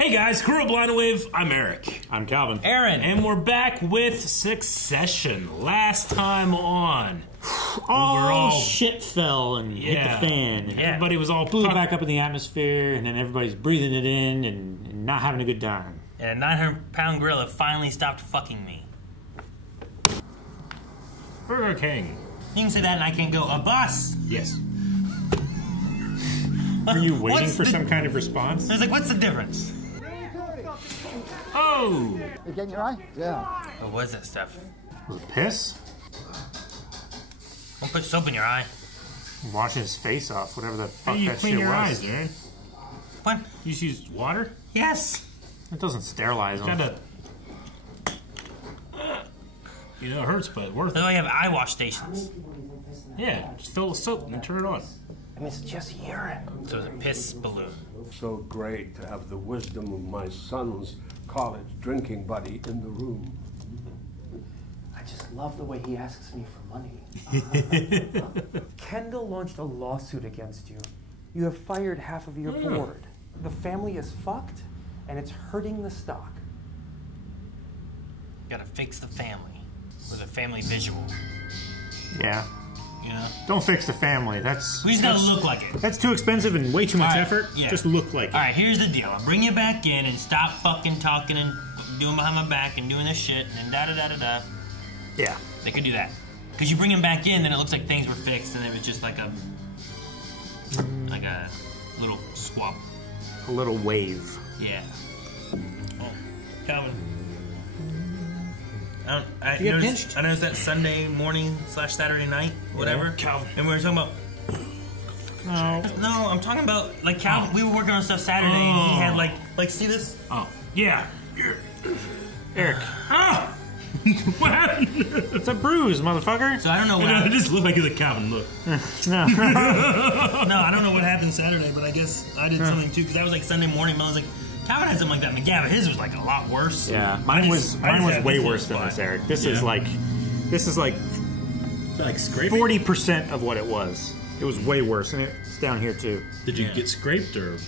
Hey guys, Crew of Blind Wave, I'm Eric. I'm Calvin. Aaron. And we're back with Succession. Last time on, all shit fell and hit the fan. And everybody was all blew back up in the atmosphere, and then everybody's breathing it in and not having a good time. And a 900-pound gorilla finally stopped fucking me. Burger King. You can say that and I can go, a bus! Yes. Were you waiting for some kind of response? I was like, what's the difference? Oh! You getting your eye? Yeah. What was that stuff? Was it piss? Don't put soap in your eye. Washing his face off, whatever the fuck How do you that clean shit your was. eyes, Aaron? What? You just use water? Yes. It doesn't sterilize them. Kinda. You know, it hurts, but worth That's it. why you have eye wash stations. Yeah, just fill it with soap and then turn it on. I mean, it's just urine. So it's a piss balloon. So great to have the wisdom of my son's college drinking buddy in the room. I just love the way he asks me for money. Kendall launched a lawsuit against you. You have fired half of your board. The family is fucked, and it's hurting the stock. Gotta fix the family with a family visual. Yeah. You know? Don't fix the family. We just gotta look like it. That's too expensive and way too much Alright, effort. yeah. Just look like it. Alright, here's the deal. I'll bring you back in and stop fucking talking and doing behind my back and doing this shit and then da-da-da-da-da. Yeah. They could do that. Because you bring him back in, then it looks like things were fixed and it was just like a little squab. A little wave. Yeah. Oh, Calvin. You get pinched? I noticed that Sunday morning / Saturday night, whatever. Calvin. And we were talking about. No, I'm talking about like Calvin. We were working on stuff Saturday, and he had like see this. Oh, yeah. Eric. Ah! What happened? It's a bruise, motherfucker. So I don't know what. It just looked like it was a Calvin look. No. No, I don't know what happened Saturday, but I guess I did something too because that was like Sunday morning. But I was like, Calvin had something like that. But yeah, but his was like a lot worse. Yeah, mine was way worse than this, Eric. This is like scraping? 40% of what it was. It was way worse, and it's down here too. Did you get scraped or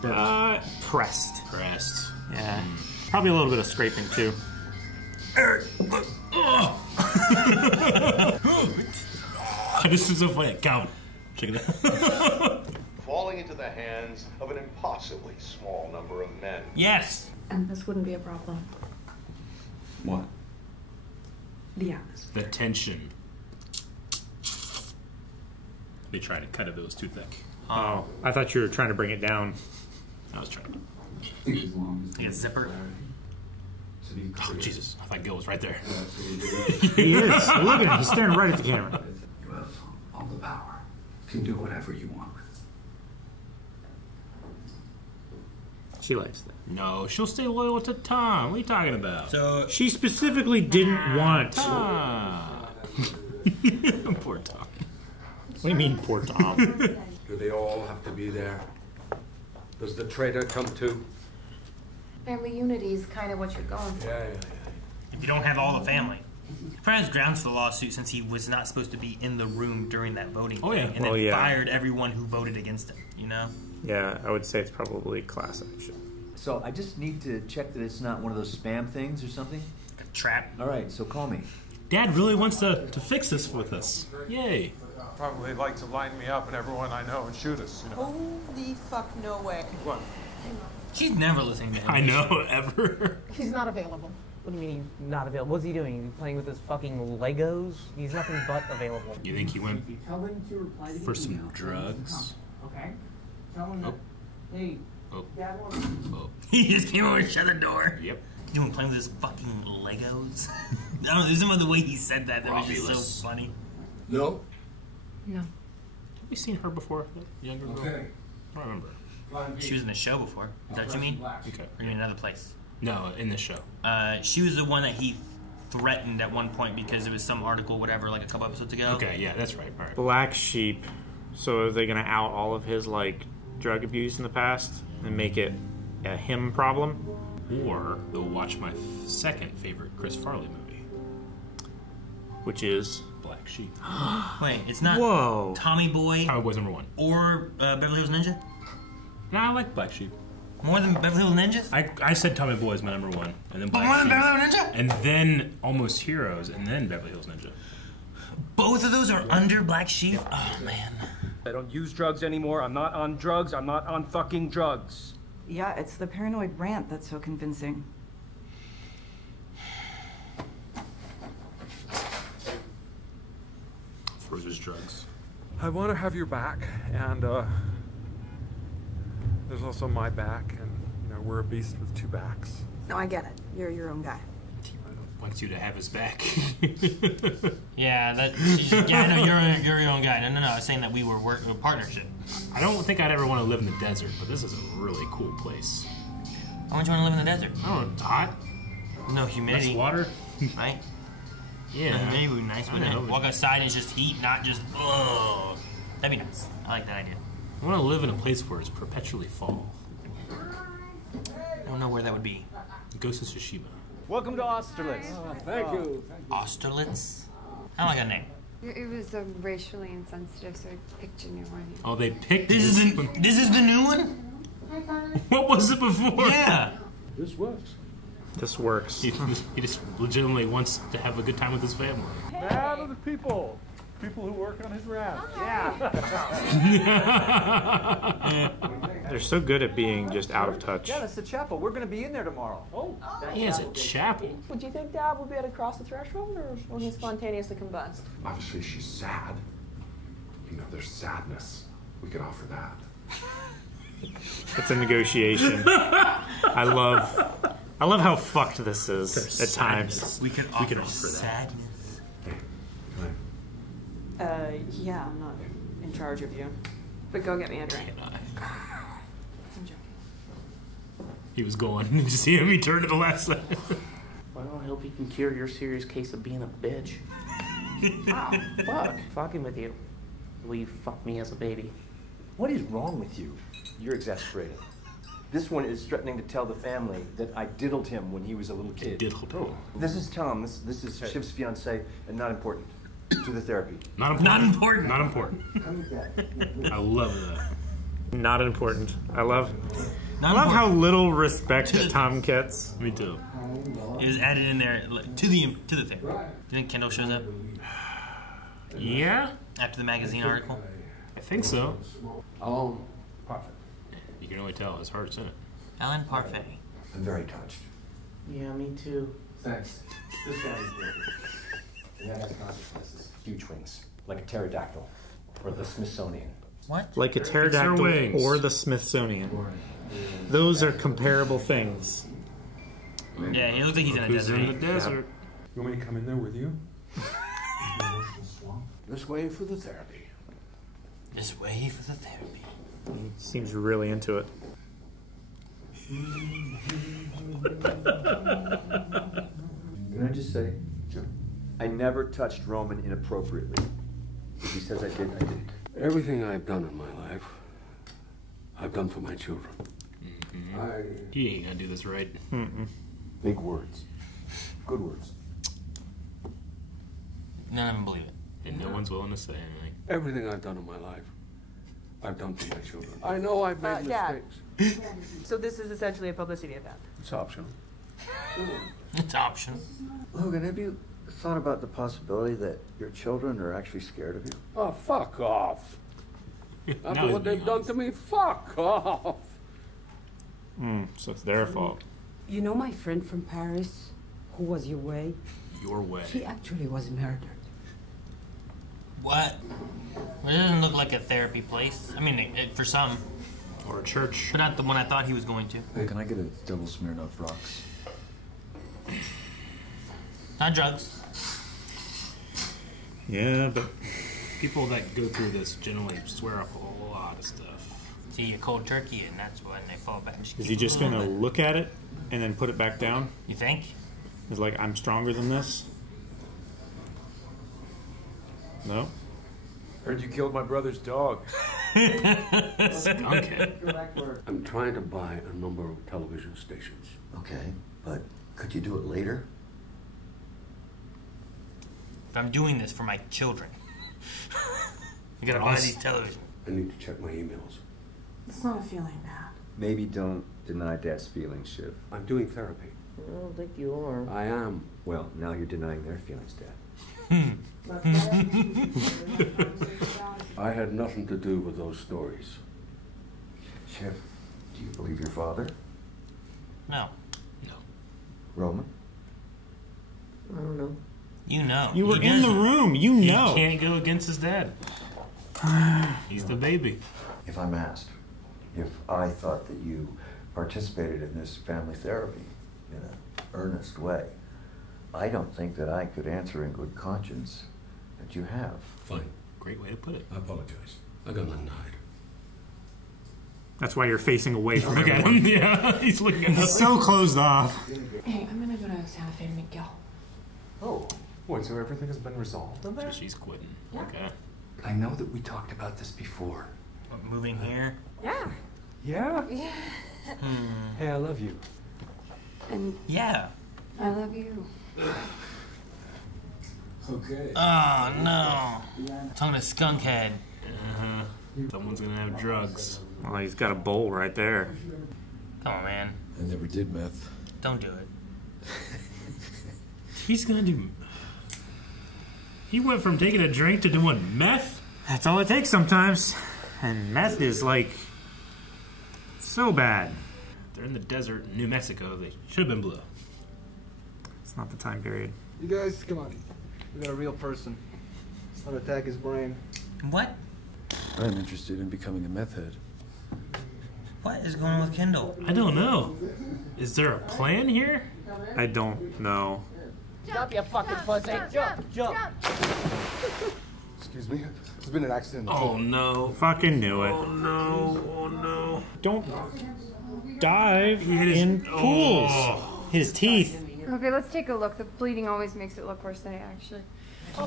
burnt? Pressed. Pressed. Yeah, probably a little bit of scraping too. Eric, this is so funny. Calvin, check it out. Falling into the hands of an impossibly small number of men. Yes. And this wouldn't be a problem. What? The atmosphere. The tension. They tried to cut it, but it was too thick. Oh, I thought you were trying to bring it down. I was trying to. Like a zipper. Oh, Jesus. I thought Gil was right there. He is. Look at him. He's staring right at the camera. You have all the power. You can do whatever you want. She likes that. No, she'll stay loyal to Tom. What are you talking about? So She specifically didn't want. Tom. Poor Tom. What do you mean, poor Tom? Do they all have to be there? Does the traitor come too? Family unity is kind of what you're going for. Yeah. if you don't have all the family. Probably has grounds for the lawsuit since he was not supposed to be in the room during that voting. Oh, yeah. thing, and then fired everyone who voted against him, you know? Yeah, I would say it's probably class action. So I just need to check that it's not one of those spam things or something? A trap. All right, so call me. Dad really wants to fix this with us. Yay. Probably like to line me up and everyone I know and shoot us, you know. Holy fuck, no way. What? She's never listening to him. I know, ever. He's not available. What do you mean he's not available? What's he doing? He's playing with his fucking Legos? He's nothing but available. You think he went for some drugs? Okay. Tell him that. Hey, Dad wants. Oh. He just came over and shut the door. Yep. You want playing with his fucking Legos? I don't know, there's some of the way he said that was just Romulus. so funny. No. No. Have we seen her before? The younger girl? Okay. I don't remember. She was in the show before. Is that what you mean? Okay. Or you mean another place? No, in this show. She was the one that he threatened at one point because it was some article, whatever, like a couple episodes ago. Okay, yeah, that's right. All right. Black Sheep. So are they going to out all of his like drug abuse in the past and make it a him problem? Or they'll watch my second favorite Chris Farley movie, which is Black Sheep. Wait, it's not Whoa. Tommy Boy Tommy Boy's #1. or Beverly Hills Ninja? No, I like Black Sheep. More than Beverly Hills Ninjas? I said Tommy Boy is my number one, and then But Black more than Sheep, Beverly Hills Ninja? and then Almost Heroes, and then Beverly Hills Ninja. Both of those are under Black Sheep? Oh, man. I don't use drugs anymore. I'm not on drugs. I'm not on fucking drugs. Yeah, it's the paranoid rant that's so convincing. For his drugs. I want to have your back, and there's also my back, and you know we're a beast with two backs. No, I get it. You're your own guy. Wants you to have his back. Yeah, no, you're your own guy. No, I was saying that we were a partnership. I don't think I'd ever want to live in the desert, but this is a really cool place. Why would you want to live in the desert? I don't know, it's hot. No humidity. Less water. Right? Yeah. No humidity would be nice, wouldn't know. it? Walk outside and it's just heat, not just, ugh. That'd be nice. I like that idea. I want to live in a place where it's perpetually fall. I don't know where that would be. Ghost of Tsushima. Welcome to Austerlitz. Thank you. Austerlitz? I don't like that name. It was racially insensitive, so I picked a new one. Oh, they picked This is the new one? What was it before? Yeah. This works. This works. He just legitimately wants to have a good time with his family. That are the people. People who work on his ranch. They're so good at being just out of touch. Yeah, that's the chapel. We're going to be in there tomorrow. Oh. He has a chapel. Would you think Dad would be able to cross the threshold, or will he spontaneously combust? Obviously, she's sad. You know, there's sadness. We can offer that. It's a negotiation. I love how fucked this is at times. We could offer sadness. Yeah, I'm not in charge of you. But go get me a drink. I'm joking. He was gone. Did you see him? He turned to the last second. Well, I hope he can cure your serious case of being a bitch. Ow, fuck. Fucking with you. The way you fucked me as a baby. What is wrong with you? You're exasperated. This one is threatening to tell the family that I diddled him when he was a little kid. Diddled him. This is Tom. This is Shiv's fiance, and not important. To the therapy. Not important. Not important. Not important. I love that. Not important. I love Not how important. little respect that Tom gets. Me too. It was added in there to the thing. Do you think Kendall shows up? Yeah? After the magazine article? I think so. Oh, perfect. You can only tell his heart's in it. Alan Parfait. I'm very touched. Yeah, me too. Thanks. This family's broken. And that has consequences. Huge wings. Like a pterodactyl. Or the Smithsonian. What? Like a pterodactyl or the Smithsonian. Those are comparable things. Yeah, he looks like he's in a Who's desert. in the desert? You want me to come in there with you? This way for the therapy. This way for the therapy. He seems really into it. Can I just say, I never touched Roman inappropriately. If he says I did, I did. Everything I've done in my life, I've done for my children. He ain't gonna do this right. Big words. Good words. None of them believe it. And no one's willing to say anything. Everything I've done in my life, I've done for my children. I know I've made Dad. mistakes. So this is essentially a publicity event. It's optional. It's optional. Logan, have you thought about the possibility that your children are actually scared of you? Oh, fuck off. Now After he's what they've being done to me, fuck off. So it's their fault. You know my friend from Paris who was your way? Your way. He actually was murdered. What? Well, it doesn't look like a therapy place. I mean, for some. Or a church. But not the one I thought he was going to. Hey, can I get a double Smirnoff rocks? Not drugs. Yeah, but people that go through this generally swear off a whole lot of stuff. See a cold turkey, and that's when they fall back. is he just gonna look at it and then put it back down? You think? He's like, I'm stronger than this? No? Heard you killed my brother's dog. Skunkhead. I'm trying to buy a number of television stations. Okay, but could you do it later? If I'm doing this for my children, you gotta buy these television. I need to check my emails. It's not a feeling, Dad. Maybe don't deny Dad's feelings, Shiv. I'm doing therapy. I don't think you are. I am. Well, now you're denying their feelings, Dad. I had nothing to do with those stories. Shiv, do you believe your father? No. Roman? I don't know. You know. You were He in the doesn't. room. You know. He can't go against his dad. He's the baby. If I'm asked, if I thought that you participated in this family therapy in an earnest way, I don't think that I could answer in good conscience that you have. Fine. Great way to put it. I apologize. I got nothing to hide. That's why you're facing away from Look at everyone. him. Yeah, he's looking at He's us. so closed off. Hey, I'm gonna go to Santa Fe and Miguel. Oh, what? So everything has been resolved in there? She's quitting. Yeah. Okay. I know that we talked about this before. What, moving here? Yeah. Yeah? Yeah. Hey, I love you. And Yeah. I love you. Okay. Oh no. Talking to Skunkhead. Uh-huh. Someone's gonna have drugs. Well, he's got a bowl right there. Come on, man. I never did meth. Don't do it. He's gonna do. He went from taking a drink to doing meth. That's all it takes sometimes. And meth is like so bad. They're in the desert in New Mexico. They should have been blue. It's not the time period. You guys, come on. We got a real person. Let's not attack his brain. What? I'm interested in becoming a meth head. What is going on with Kendall? I don't know. Is there a plan here? I don't know. Jump, you fucking pussy. Jump. Excuse me. There's been an accident. Oh no. Fucking knew it. Oh no. Oh no. Don't dive in pools. Oh. His teeth. Okay, let's take a look. The bleeding always makes it look worse than it actually. Oh,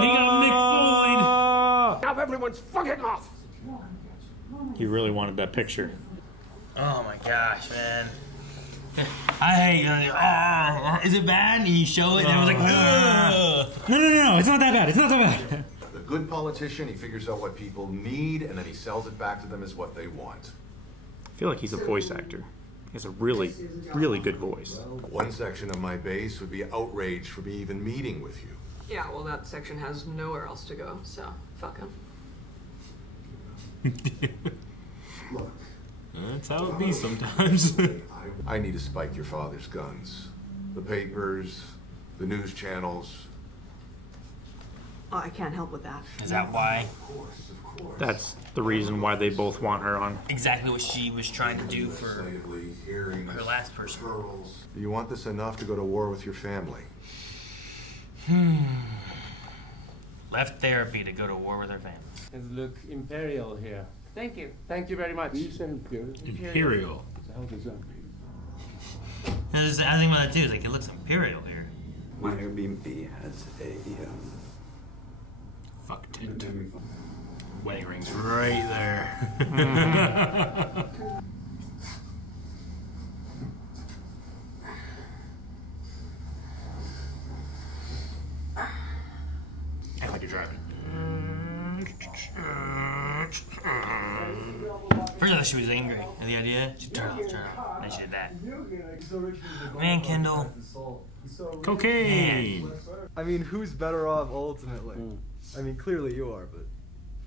he got Mick Foley'd. Now everyone's fucking off! He really wanted that picture. Oh my gosh, man. I hate is it bad? And you show it and it was like, No. It's not that bad. It's not that bad. The good politician, he figures out what people need and then he sells it back to them as what they want. I feel like he's a voice actor. He has a really, really good voice. One section of my base would be outraged for me even meeting with you. Yeah, well, that section has nowhere else to go, so fuck him. Look. That's how it be sometimes. I need to spike your father's guns. The papers, the news channels. Oh, I can't help with that. Is that why? That's the reason why they both want her on. Exactly what she was trying to do for her last person. Do you want this enough to go to war with your family? Left therapy to go to war with her family. It look imperial here. Thank you. Thank you very much. You said imperial. Imperial. What the hell does that mean? I think about that too. It's like it looks imperial here. My Airbnb has a Fuck tent. Wedding ring's right there. Act like you're driving. First I thought she was angry at the idea. She turned off. Then she did that. Man, Kendall. Cocaine. I mean, who's better off ultimately? I mean, clearly you are, but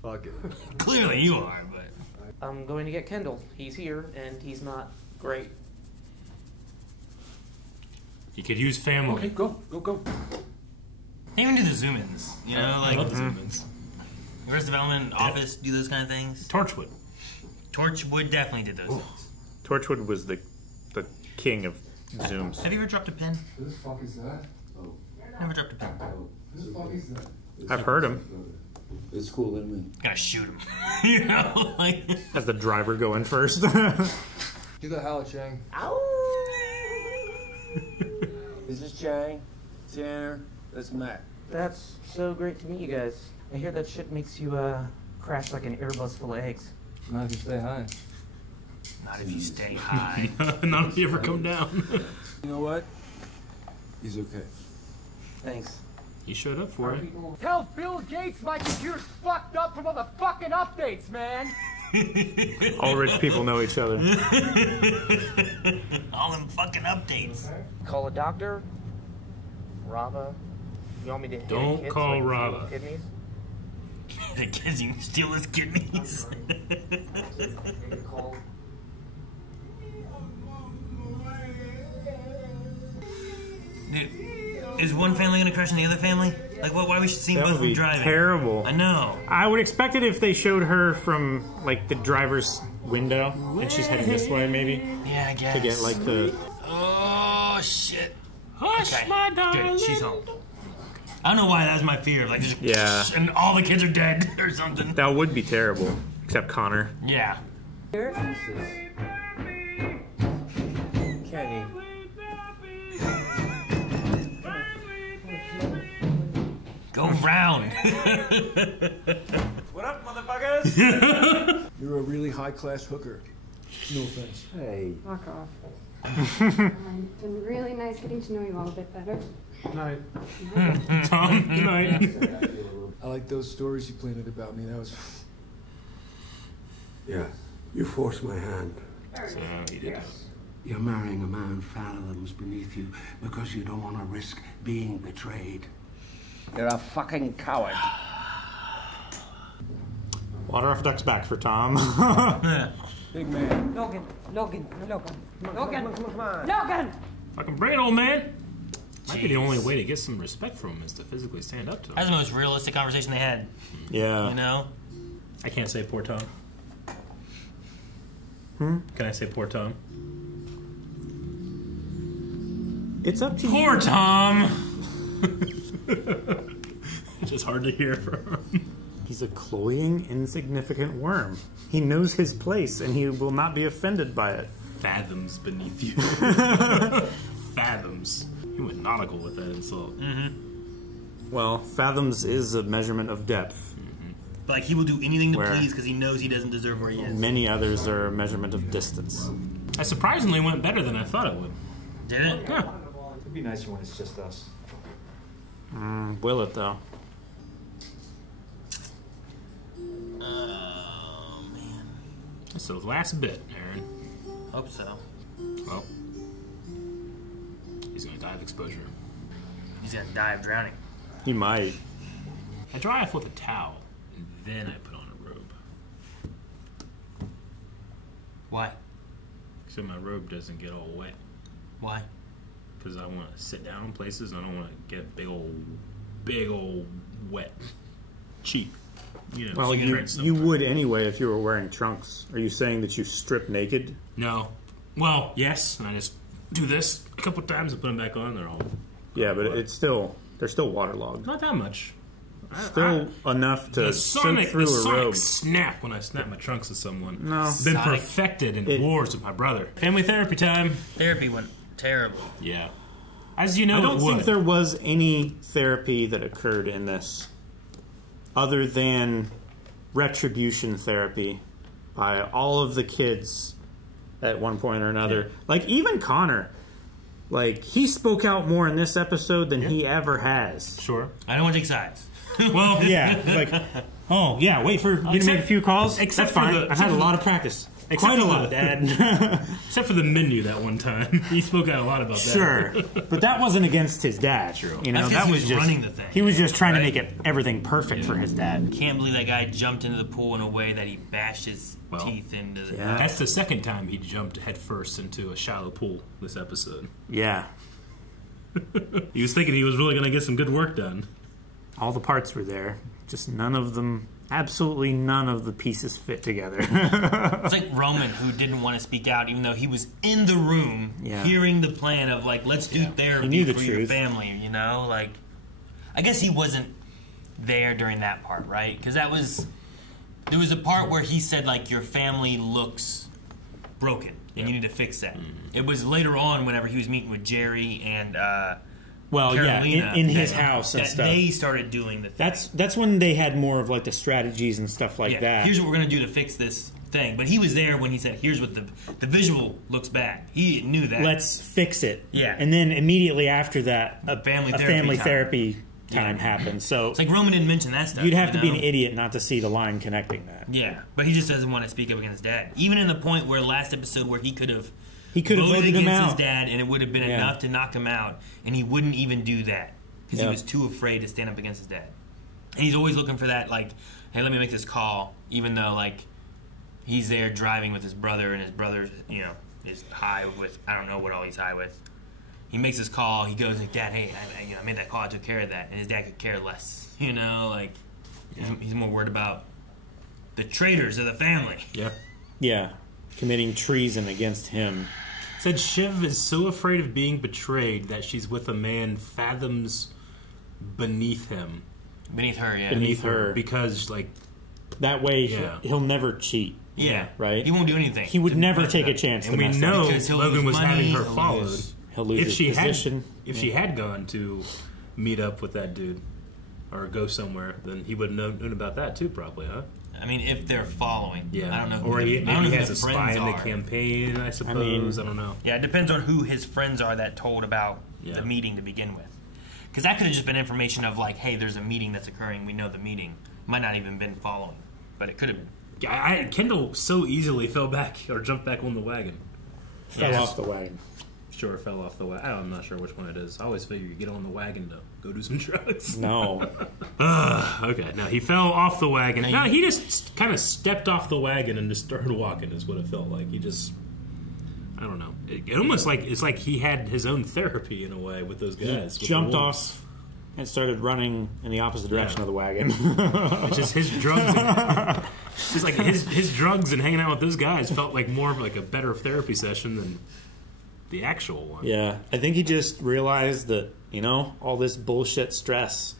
fuck it. Clearly you are, but... I'm going to get Kendall. He's here, and he's not great. You could use family. Okay, go. They even do the zoom-ins, you know, like... I love the zoom-ins. Arrested Development, Office, do those kind of things. Torchwood. Torchwood definitely did those things. Torchwood was the king of zooms. Have you ever dropped a pin? Who the fuck is that? Oh. Never dropped a pin. Who the fuck is that? I've heard him. It's cool, let him in. Gotta shoot him. You know, like... Has the driver go in first? Do the howl, Chang. This is Chang. Tanner. That's Matt. That's so great to meet you guys. I hear that shit makes you, crash like an Airbus full of eggs. Not if you stay high. Not if you stay high. Not if you ever come down. You know what? He's okay. Thanks. He showed up for it. Tell Bill Gates my computer's fucked up from all the fucking updates, man. All rich people know each other. All them fucking updates. Call a doctor? Rava? You want me to hit Don't kids call like Rava. Kidneys? The kids, you can steal his kidneys. Dude, is one family gonna crush on the other family? Like, why we should see That both would of them be driving? terrible. I know. I would expect it if they showed her from like the driver's window and she's heading this way, maybe. Yeah, I guess. To get like the. Oh shit! Hush, my darling. Good, she's home. I don't know why that was my fear. Like, just Yeah. and all the kids are dead or something. That would be terrible, except Connor. Yeah. Kenny. Go round. What up, motherfuckers? You're a really high-class hooker. No offense. Hey. Fuck off. It's been really nice getting to know you all a bit better. Night. Tom, good night. I like those stories you planted about me. That was. Yeah, you forced my hand. So he did. You're marrying a man fathoms beneath you because you don't want to risk being betrayed. You're a fucking coward. Water off duck's back for Tom. Big man. Logan, Logan, Logan, Logan, Come on. Logan! Fucking bring it, old man. Might be the only way to get some respect from him is to physically stand up to him. That's the most realistic conversation they had. Yeah. You know? I can't say poor Tom. Can I say poor Tom? It's up to Poor you. Tom! It's just hard to hear from him. He's a cloying, insignificant worm. He knows his place, and he will not be offended by it. Fathoms beneath you. Fathoms. You went nautical with that insult. Well, fathoms is a measurement of depth. But like, he will do anything to Where- please because he knows he doesn't deserve where he is. Many others are a measurement of distance. I surprisingly went better than I thought it would. Did it? Yeah. It'd be nicer when it's just us. Will it, though? Oh, man. So the last bit, Aaron. Hope so. Well, he's gonna die of exposure. He's gonna die of drowning. He might. I dry off with a towel, and then I put on a robe. Why? So my robe doesn't get all wet. Why? Because I want to sit down in places and I don't want to get big old wet cheek. You know, Well, secrets you somewhere. would anyway if you were wearing trunks. Are you saying that you strip naked? No. Well, yes, and I just do this a couple times and put them back on. They're all Yeah, but it's still they're still waterlogged. not that much. Still enough to The soak sonic, through the a sonic robe. snap when I snap my trunks to someone. No. It's been Sonic. perfected in wars with my brother. Family therapy time. Therapy went terrible. Yeah. As you know, I don't it would. think there was any therapy that occurred in this, other than retribution therapy by all of the kids at one point or another. Like even Connor, like he spoke out more in this episode than he ever has. Sure. I don't want to take sides. Well, Yeah, like oh yeah, wait for you to make a few calls. except That's fine. for the- I've had a except lot for- of practice. except Quite a for lot, the- Dad. except for the menu that one time. He spoke out a lot about that. Sure, but that wasn't against his dad. True. You know, That's 'cause that he was was just running the thing, He was just trying to right? make it everything perfect for his dad. Can't believe that guy jumped into the pool in a way that he bashed his Well, teeth into the. yeah. That's the second time he jumped headfirst into a shallow pool this episode. Yeah, He was thinking he was really going to get some good work done. all the parts were there, just none of them. Absolutely none of the pieces fit together. It's like Roman, who didn't want to speak out, even though he was in the room, Yeah. hearing the plan of like, let's do He therapy knew the for your truth. family. You know, like, I guess he wasn't there during that part, right? Because there was a part where he said like, your family looks broken, and you need to fix that. It was later on, whenever he was meeting with Jerry and Well, Carolina, yeah, in his that- house and that stuff. they started doing the thing. That's when they had more of like the strategies and stuff like that. Here's what we're gonna do to fix this thing. But he was there when he said, "Here's what the visual looks bad." He knew that. Let's fix it. Yeah. And then immediately after that, a Family a therapy family time. therapy time happened. So it's like Roman didn't mention that stuff. You'd have to be an idiot not to see the line connecting that. Yeah, but he just doesn't want to speak up against his dad. Even in the point where last episode where he could have voted against him out. his dad, and it would have been enough to knock him out, and he wouldn't even do that because he was too afraid to stand up against his dad. And he's always looking for that, like, hey, let me make this call, even though like he's there driving with his brother, and his brother, is high with I don't know what all he's high with. He makes his call. He goes like, Dad, hey, I made that call. I took care of that, and his dad could care less. He's more worried about the traitors of the family. Yeah, committing treason against him. Said Shiv is so afraid of being betrayed that she's with a man fathoms beneath him. Beneath her, yeah. Beneath her. Because, like... That way, he'll never cheat. Yeah. Right? He won't do anything. He would never take a chance and to we know Logan was having her he'll followed. He'll lose his position. If she had gone to meet up with that dude or go somewhere, then he would have known about that too, probably, huh? I mean, if they're following. Yeah. I don't know. Or he has who a spy in the campaign, I suppose. I don't know. Yeah, it depends on who his friends are that told about the meeting to begin with. Because that could have just been information of like, hey, there's a meeting that's occurring. We know the meeting. Might not even been following, but it could have been. Kendall so easily fell back or jumped back on the wagon. Fell off the wagon. Sure, fell off the wagon. I'm not sure which one it is. I always figure you get on the wagon to go do some drugs. No. Okay, no, he fell off the wagon. No, he just kind of stepped off the wagon and just started walking is what it felt like. He just... I don't know. It almost like it's like he had his own therapy in a way with those guys. He jumped off and started running in the opposite direction of the wagon. It's just his drugs. It's like his drugs and hanging out with those guys felt like more of like a better therapy session than the actual one. Yeah, I think he just realized that all this bullshit stress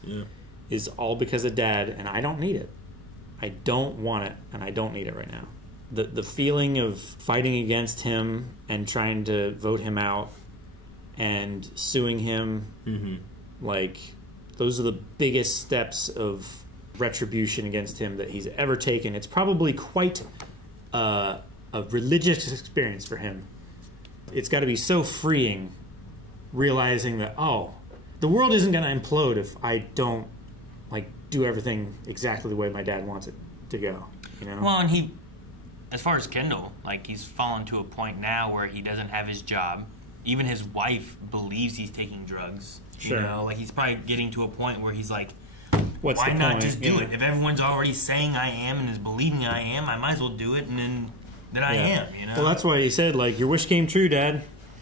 is all because of Dad, and I don't need it. I don't want it, and I don't need it right now. The feeling of fighting against him and trying to vote him out and suing him, like, those are the biggest steps of retribution against him that he's ever taken. It's probably quite a religious experience for him. It's got to be so freeing realizing that, the world isn't going to implode if I don't, like, do everything exactly the way my dad wants it to go, Well, and as far as Kendall, like, he's fallen to a point now where he doesn't have his job. Even his wife believes he's taking drugs. Sure. Like, he's probably getting to a point where he's like, why not just do it? If everyone's already saying I am and is believing I am, I might as well do it, and then I am, Well, that's why he said, like, your wish came true, Dad.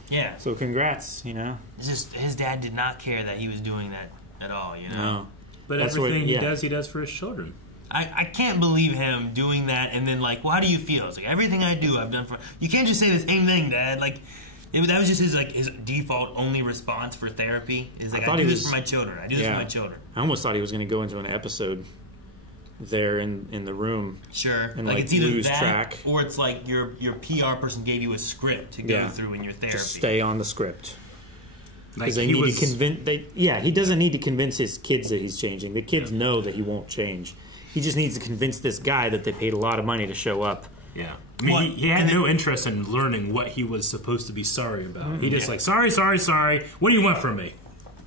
Yeah. So congrats, It's just, his dad did not care that he was doing that at all, No. But that's everything he does for his children. I can't believe him doing that and then like, well, how do you feel? It's like, everything I do, I've done for... You can't just say the same thing, Dad. Like, that was just his default only response for therapy. Is like, I do this for my children. I do this for my children. I almost thought he was going to go into an episode there in the room. Sure. And like like it's either lose that track. Or it's like your PR person gave you a script to go through in your therapy. Just stay on the script. Because Like they need to convince... he doesn't need to convince his kids that he's changing. The kids know that he won't change. He just needs to convince this guy that they paid a lot of money to show up. Yeah. I mean, he had no interest in learning what he was supposed to be sorry about. He just like, sorry. What do you want from me?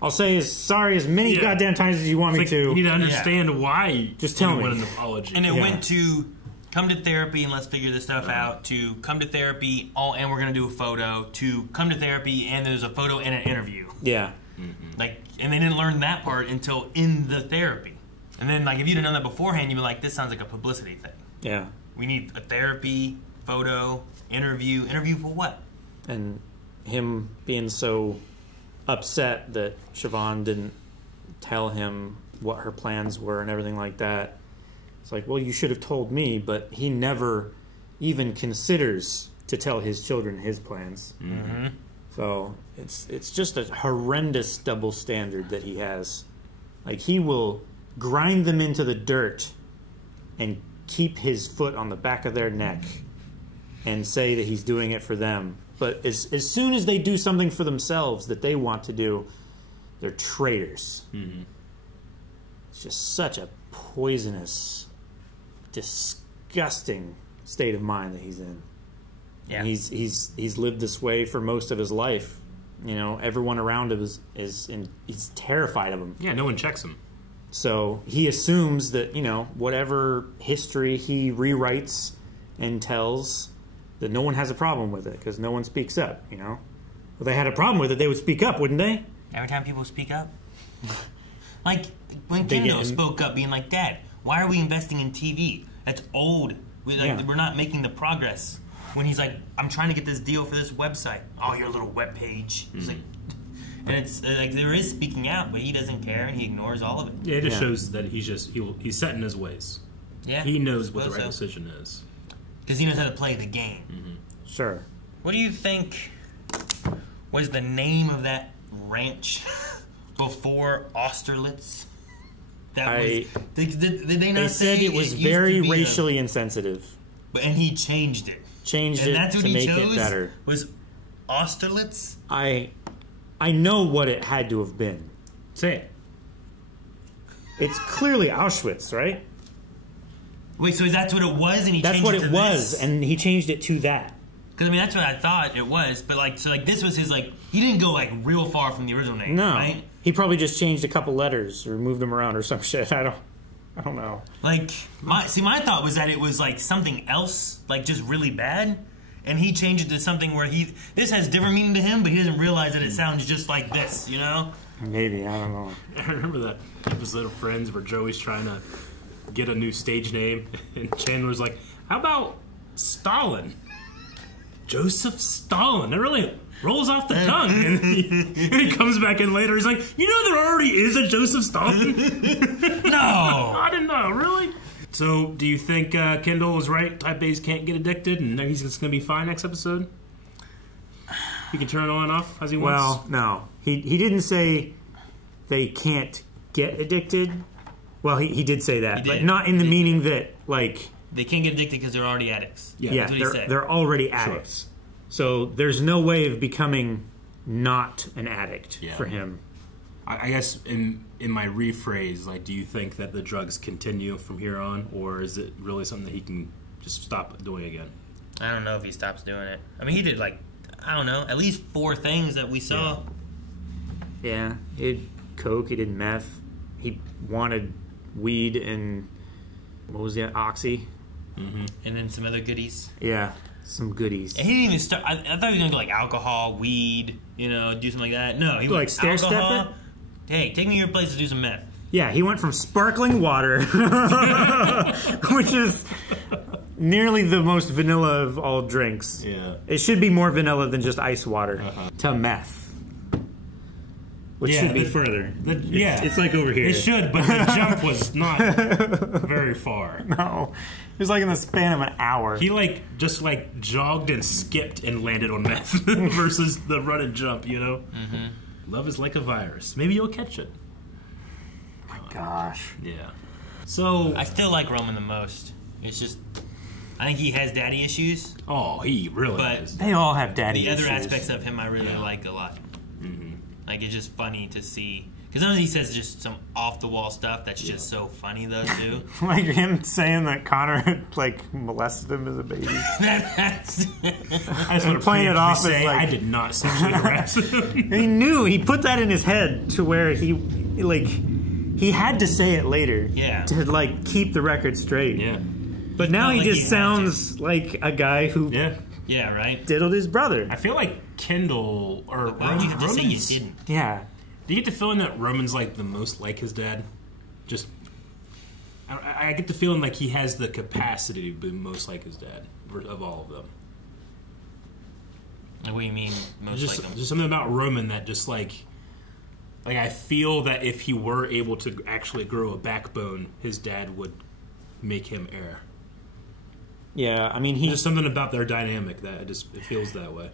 I'll say sorry as many goddamn times as you want me to. You need to understand why just tell you me. want an apology. And it went to come to therapy and let's figure this stuff out, to come to therapy, and we're going to do a photo, to come to therapy and there's a photo and an interview. Yeah. Like, and they didn't learn that part until in the therapy. And then, like, if you'd have known that beforehand, you'd be like, this sounds like a publicity thing. Yeah. We need a therapy, photo, interview. Interview for what? And him being so upset that Siobhan didn't tell him what her plans were and everything like that. It's like, well, you should have told me, but he never even considers to tell his children his plans. Mm-hmm. So it's just a horrendous double standard that he has. Like, he will grind them into the dirt and keep his foot on the back of their neck and say that he's doing it for them. But as soon as they do something for themselves that they want to do, they're traitors. Mm-hmm. It's just such a poisonous, disgusting state of mind that he's in. Yeah. And he's lived this way for most of his life. You know, everyone around him is terrified of him. Yeah, no one checks him. So he assumes that, you know, whatever history he rewrites and tells, that no one has a problem with it because no one speaks up, you know? If they had a problem with it, they would speak up, wouldn't they? Every time people speak up. Like, when Kendall spoke up being like, Dad, why are we investing in TV? That's old. We're not making the progress. When he's like, I'm trying to get this deal for this website. Oh, your little webpage. He's like, and it's like there is speaking out, but he doesn't care and he ignores all of it. Yeah, it just shows that he's set in his ways. Yeah, he knows what the right decision is because he knows how to play the game. Sure. What do you think was the name of that ranch before Austerlitz? Did they not say said it was very racially insensitive, and he changed it. Changed it to make it better. Was Austerlitz? I know what it had to have been. Say it. It's clearly Auschwitz, right? Wait, so that's what it was, and he changed it to this? That's what it was, and he changed it to that. Because I mean, that's what I thought it was, but like, so like this was his like he didn't go like real far from the original name, no. Right? He probably just changed a couple letters or moved them around or some shit. I don't know. Like my thought was that it was like something else, like just really bad, and he changed it to something where this has different meaning to him, but he doesn't realize that it sounds just like this, you know? Maybe, I don't know. I remember that episode of Friends where Joey's trying to get a new stage name, and Chandler's like, "How about Stalin? Joseph Stalin." That really rolls off the tongue. And he comes back in later. He's like, "You know there already is a Joseph Stalin?" No, I didn't know. Really? So, do you think Kendall was right? Type A's can't get addicted, and he's just going to be fine next episode? He can turn it on and off as he wants? Well, no. He didn't say they can't get addicted. Well, he did say that, but not in the meaning that, like... They can't get addicted because they're already addicts. Yeah, they're already addicts. Sure. So there's no way of becoming not an addict for him. I guess in my rephrase, like, do you think that the drugs continue from here on, or is it really something that he can just stop doing again? I don't know if he stops doing it. I mean, he did, like, I don't know, at least 4 things that we saw. Yeah, he did coke, he did meth, he wanted weed and, what was that, oxy? Mm-hmm. And then some other goodies. Yeah, some goodies. And he didn't even start, I thought he was going to go, like, alcohol, weed, you know, do something like that. No, he like went stair-stepping? Hey, take me to your place to do some meth. Yeah, he went from sparkling water, which is nearly the most vanilla of all drinks. Yeah. It should be more vanilla than just ice water, to meth. Which should be further. It's like over here. It should, but the jump was not very far. No. It was like in the span of an hour. He just jogged and skipped and landed on meth versus the run and jump, you know? Mm-hmm. Love is like a virus. Maybe you'll catch it. My gosh. Yeah. So I still like Roman the most. It's just I think he has daddy issues. Oh, he really does. They all have daddy issues. The other aspects of him I really like a lot. Mm-hmm. Like it's just funny to see. Because sometimes he says just some off-the-wall stuff that's just so funny, though, too. Like him saying that Connor had, molested him as a baby. I just want to playing it off as I did not sexually harass him. He knew. He put that in his head to where he had to say it later. Yeah. To, keep the record straight. Yeah. But now he just sounds like a guy who... Yeah, right? Diddled his brother. I feel like Kendall, or why would you have to say you didn't? Yeah. Do you get the feeling that Roman's the most like his dad? Just, I get the feeling like he has the capacity to be most like his dad of all of them. What do you mean most like him? Just something about Roman that just I feel that if he were able to actually grow a backbone, his dad would make him heir. Yeah, I mean just something about their dynamic that it feels that way,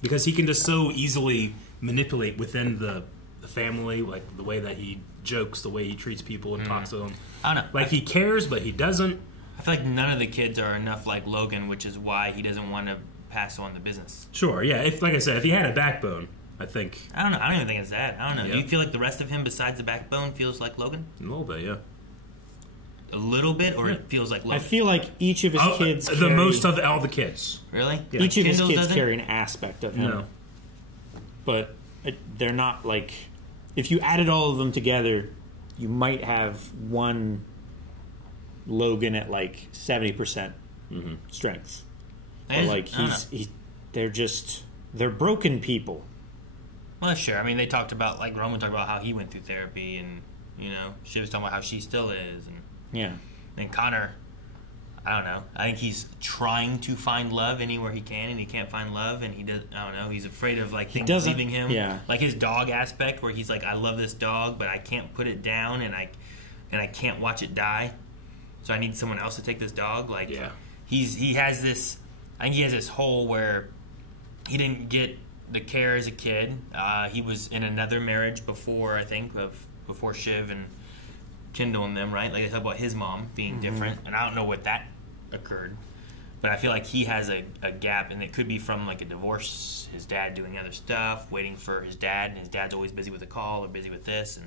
because he can just so easily manipulate within the family, the way that he jokes, the way he treats people and talks to them. I don't know. He cares, but he doesn't. I feel like none of the kids are enough like Logan, which is why he doesn't want to pass on the business. Sure, yeah. If he had a backbone, I think. I don't know. I don't even think it's that. I don't know. Yeah. Do you feel like the rest of him, besides the backbone, feels like Logan? A little bit, yeah. A little bit, or it feels like Logan? I feel like each of his kids most of all the kids. Really? Yeah. Each of his kids carry an aspect of him. No. but they're not like... If you added all of them together, you might have one Logan at like 70% strength. But like they're broken people. Well, sure. I mean, they talked about, like, Roman talked about how he went through therapy, and, you know, Shiv was talking about how she still is. And, and Connor, I don't know. I think he's trying to find love anywhere he can, and he can't find love, and he does. I don't know. He's afraid of, like, things leaving him. Yeah. Like his dog aspect, where he's like, I love this dog, but I can't put it down, and I can't watch it die. So I need someone else to take this dog. Like, he has this. I think he has this hole where he didn't get the care as a kid. He was in another marriage before, I think, before Shiv and Kendall and them, right? Like, they talk about his mom being different, and I don't know what that occurred, but I feel like he has a gap, and it could be from, like, a divorce, his dad doing other stuff, waiting for his dad, and his dad's always busy with a call or busy with this,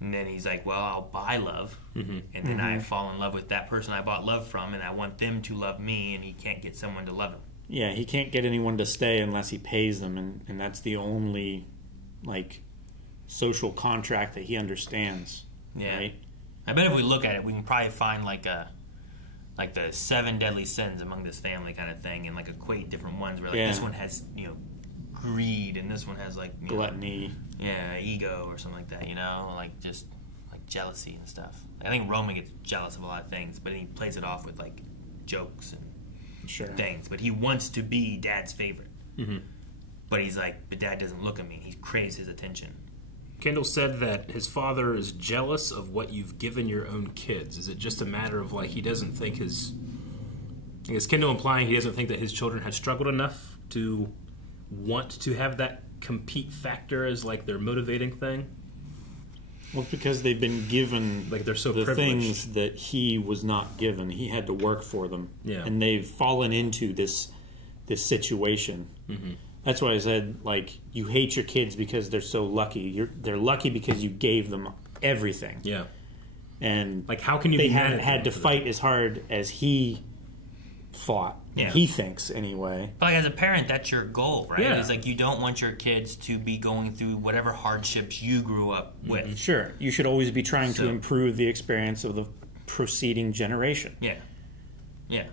and then he's like, well, I'll buy love, and then I fall in love with that person I bought love from, and I want them to love me, and he can't get someone to love him. Yeah, he can't get anyone to stay unless he pays them, and that's the only, like, social contract that he understands. Yeah. Right? I bet if we look at it, we can probably find, like the 7 deadly sins among this family kind of thing, and, like, equate different ones where, like, this one has, you know, greed, and this one has, like, gluttony. Ego or something like that, you know? Like, just, like, jealousy and stuff. I think Roman gets jealous of a lot of things, but he plays it off with, like, jokes and things, but he wants to be Dad's favorite. But he's like, but Dad doesn't look at me. He craves his attention. Kendall said that his father is jealous of what you've given your own kids. Is it just a matter of, like, he doesn't think is Kendall implying he doesn't think that his children had struggled enough to want to have that compete factor as, like, their motivating thing? Well, it's because they've been given, like, they're so the privileged. things that he was not given. He had to work for them, and they've fallen into this situation. That's why I said, like, you hate your kids because they're so lucky. They're lucky because you gave them everything. Yeah, and like, how can you? They be haven't mad had at to them fight as hard as he fought. Yeah. He thinks anyway. But, like, as a parent, that's your goal, right? Yeah. It's like you don't want your kids to be going through whatever hardships you grew up with. Sure, you should always be trying to improve the experience of the preceding generation. Yeah.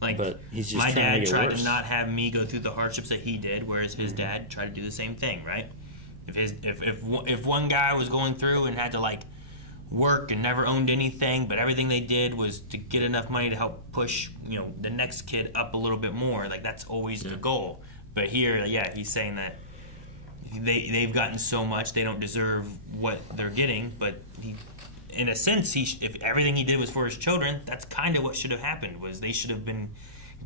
Like, but he's just my trying dad to get tried worse. to not have me go through the hardships that he did, whereas his dad tried to do the same thing, right? If one guy was going through and had to, like, work and never owned anything, but everything they did was to get enough money to help push, you know, the next kid up a little bit more, like, that's always the goal. But here, he's saying that they've gotten so much they don't deserve what they're getting, but he, in a sense, if everything he did was for his children, that's kind of what should have happened. Was they should have been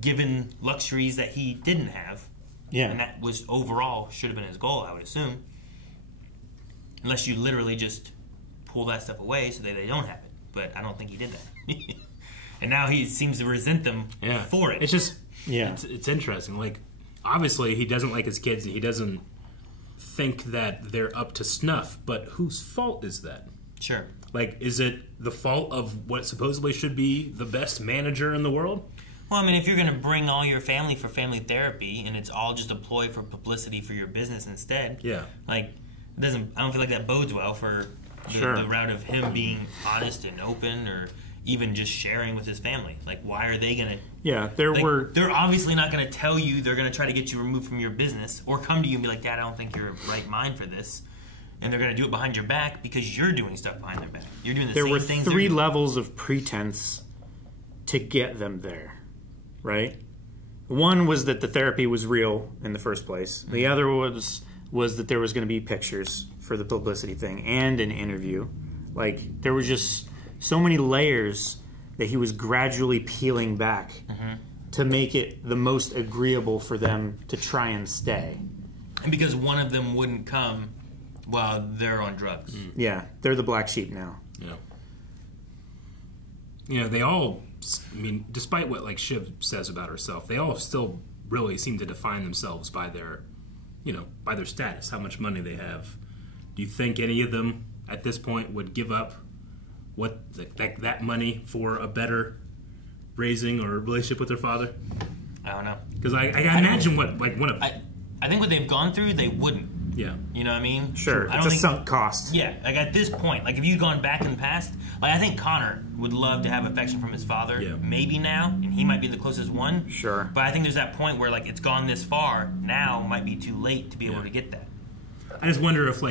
given luxuries that he didn't have. Yeah, and that was overall should have been his goal, I would assume. Unless you literally just pull that stuff away so that they don't have it. But I don't think he did that. And now he seems to resent them for it. It's just it's interesting. Like, obviously he doesn't like his kids and he doesn't think that they're up to snuff. But whose fault is that? Sure. Like, is it the fault of what supposedly should be the best manager in the world? Well, I mean, if you're going to bring all your family for family therapy and it's all just a ploy for publicity for your business instead, like, I don't feel like that bodes well for the route of him being honest and open, or even just sharing with his family. Like, why are they going to... Yeah, they're obviously not going to tell you they're going to try to get you removed from your business, or come to you and be like, Dad, I don't think you're right mind for this. And they're going to do it behind your back because you're doing stuff behind their back. You're doing the same things. There were 3 levels of pretense to get them there, right? One was that the therapy was real in the first place. The other was that there was going to be pictures for the publicity thing and an interview. Like, there was just so many layers that he was gradually peeling back to make it the most agreeable for them to try and stay. And because one of them wouldn't come while they're on drugs. Yeah, they're the black sheep now. Yeah. You know, they all, I mean, despite what, like, Shiv says about herself, they all still really seem to define themselves by their, you know, by their status, how much money they have. Do you think any of them at this point would give up that money for a better raising or relationship with their father? I don't know. Because I imagine what, like, one of I think what they've gone through, they wouldn't. Yeah. You know what I mean? Sure. I It's don't a think, sunk cost. Yeah. Like at this point, like if you'd gone back in the past, like I think Connor would love to have affection from his father. Yeah. Maybe now, and he might be the closest one. Sure. But I think there's that point where like it's gone this far. Now might be too late to be able to get that. I just wonder if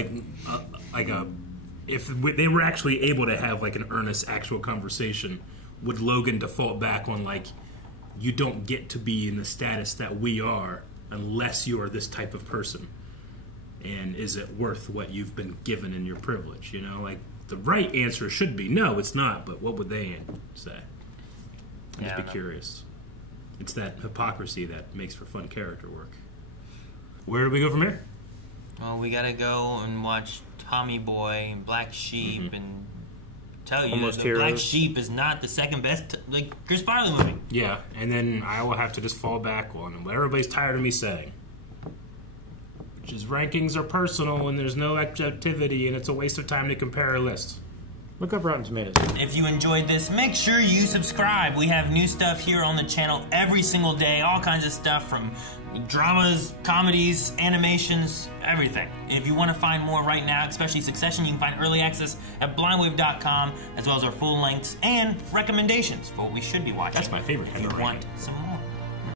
if they were actually able to have like an earnest actual conversation, would Logan default back on like, you don't get to be in the status that we are unless you are this type of person, and is it worth what you've been given in your privilege? You know, like the right answer should be no, it's not. But what would they say? I'd just be curious. It's that hypocrisy that makes for fun character work. Where do we go from here? Well, we gotta go and watch Tommy Boy and Black Sheep and tell you Almost that Heroes. Black Sheep is not the second best like Chris Farley movie. Yeah, and then I will have to just fall back on what everybody's tired of me saying, which is rankings are personal and there's no objectivity and it's a waste of time to compare a list. Look up Rotten Tomatoes. If you enjoyed this, make sure you subscribe. We have new stuff here on the channel every single day. All kinds of stuff from dramas, comedies, animations, everything. If you want to find more right now, especially Succession, you can find early access at blindwave.com, as well as our full lengths and recommendations for what we should be watching. That's my favorite kind if of you want some